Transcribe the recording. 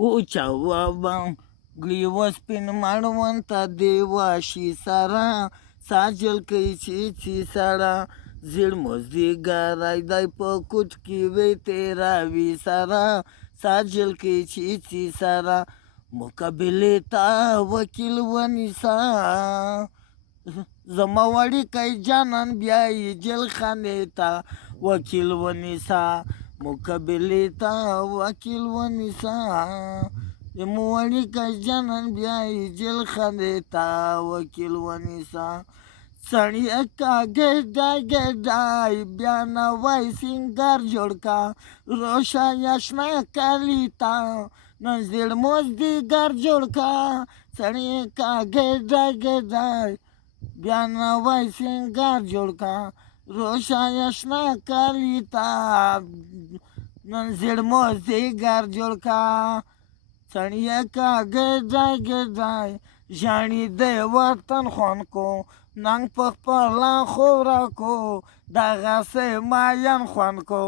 اوچا بابا گلی وسپین مړونته دیواشي سره ساجل کوي چې سړه زیړ مازدیګری دی په کوټ کې وی تیراوي سره ساجل کوي چې سره مقابلې ته وکیل ونیسه زما وړوکی جانان بیا یې جیل خانې ته وکیل ونیسه مقابلې ته وکیل ونیسه زما وړوکی جانان بیا یې جیل خانې ته وکیل ونیسه سړیه کاږه ګډای بیا نوی سینګار جوړ کا روشن اشنا کالی تا نن زیړ مازدیګر جوړ کا سړیه کاږه ګډای بیا نوی سینګار جوړ کا روشن اشنا کالی تا نن زیړ مازدیګر جوړ کا سړیه کاږه ګډای ژاړي د وطن خوان کو ننګ په خپله خوراکو دغسې ماین خوند کو